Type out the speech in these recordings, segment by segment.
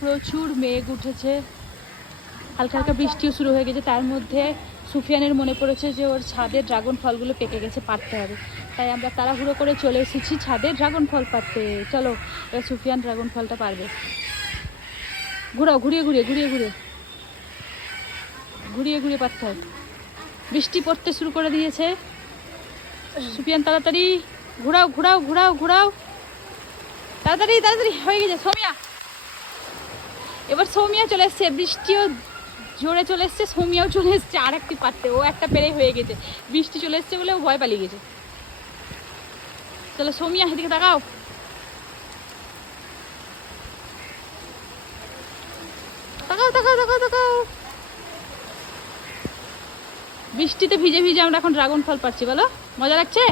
প্রচুর মেঘ উঠেছে, হালকা হালকা বৃষ্টিও শুরু হয়ে গেছে। তার মধ্যে সুফিয়ানের মনে পড়েছে যে ওর ছাদের ড্রাগন ফলগুলো পেকে গেছে, পাড়তে হবে। তাই আমরা তাড়াহুড়ো করে চলে এসেছি ছাদে ড্রাগন ফল পাড়তে। চলো এবার সুফিয়ান ড্রাগন ফলটা পারবে। ঘুরাও, ঘুরিয়ে ঘুরিয়ে ঘুরিয়ে ঘুরিয়ে ঘুরিয়ে ঘুরিয়ে পারতে হবে। বৃষ্টি পড়তে শুরু করে দিয়েছে। সুফিয়ান তাড়াতাড়ি ঘুরাও ঘুরাও ঘুরাও ঘুরাও, তাড়াতাড়ি তাড়াতাড়ি হয়ে গেছে। সৌমিয়া, এবার সৌমিয়া চলে এসছে, বৃষ্টিও জোরে চলে এসছে, সৌমিয়াও চলে এসছে আর একটি পারতে। ও একটা পেরে হয়ে গেছে, বৃষ্টি চলে এসছে বলে ও ভয় পালিয়ে গেছে। চলো সৌমিয়া এদিকে তাকাও। তাকাও তাকাও তাকাও তাকাও। বৃষ্টিতে ভিজে ভিজে আমরা এখন ড্রাগন ফল পাচ্ছি, বলো মজা লাগছে?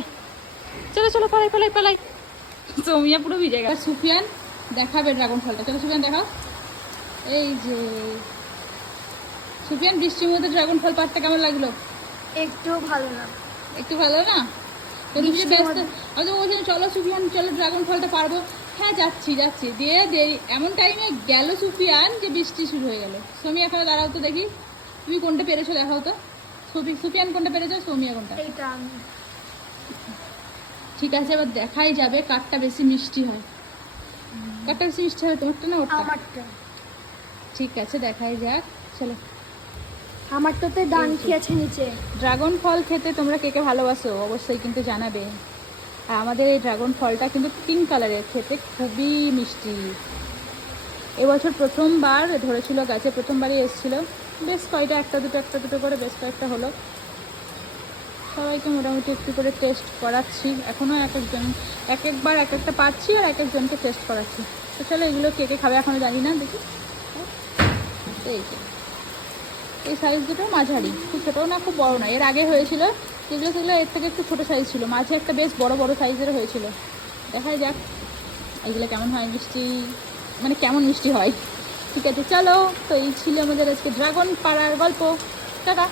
চলো চলো পালাই পালাই পালাই। সৌমিয়া পুরো ভিজে গেছে। সুফিয়ান দেখাবে ড্রাগন ফলটা। চলো সুফিয়ান দেখাও। এই যে সুফিয়ান, বৃষ্টির মধ্যে ড্রাগন ফল পাড়তে কেমন লাগলো? একটু ভালো না। একটু ভালো না? আমি তো বলছিলাম চলো সুফিয়ান চলো ড্রাগন ফলটা পারবো। হ্যাঁ যাচ্ছি যাচ্ছি দিয়ে দেরি এমন টাইমে গেল সুফিয়ান যে বৃষ্টি শুরু হয়ে গেল। সৌমিয়া এখানে দাঁড়াও তো দেখি, তুমি কোনটা পেরেছো দেখাও তো। সুফিয়ান কোনটা পেরেছো, সৌমিয়া কোনটা? এইটা আমি। ঠিক আছে, এবার দেখাই যাবে কারটা বেশি মিষ্টি হয়। কারটা বেশি মিষ্টি হবে, তোমারটা না ওরটা? আমারটা। ঠিক আছে দেখাই যাক, চলো। আমারটাতে ডান খেয়েছে নিচে। ড্রাগন ফল খেতে তোমরা কে কে ভালোবাসো অবশ্যই কিন্তু জানাবে। আর আমাদের এই ড্রাগন ফলটা কিন্তু পিঙ্ক কালারের, খেতে খুবই মিষ্টি। এবছর প্রথমবার ধরেছিল গাছে, প্রথমবারই এসেছিল। বেশ কয়টা, একটা দুটো করে বেশ কয়েকটা হলো। সবাইকে মোটামুটি একটু করে টেস্ট করাচ্ছি। এখনও একবার এক একটা পাচ্ছি আর এক একজনকে টেস্ট করাচ্ছি। তো চলো এগুলো কে কে খাবে এখনও জানি না, দেখি। এই সাইজ দুটো মাঝারি, খুব ছোটো না খুব বড়ো না। এর আগে হয়েছিল যেগুলো সেগুলো এর থেকে একটু ছোটো সাইজ ছিল, মাঝে একটা বেশ বড় বড় সাইজের হয়েছিল। দেখা যাক এগুলো কেমন হয়, মিষ্টি মানে কেমন মিষ্টি হয়। ঠিক আছে চলো, তো এই ছিল আমাদের আজকে ড্রাগন পাড়ার গল্প। টাটা।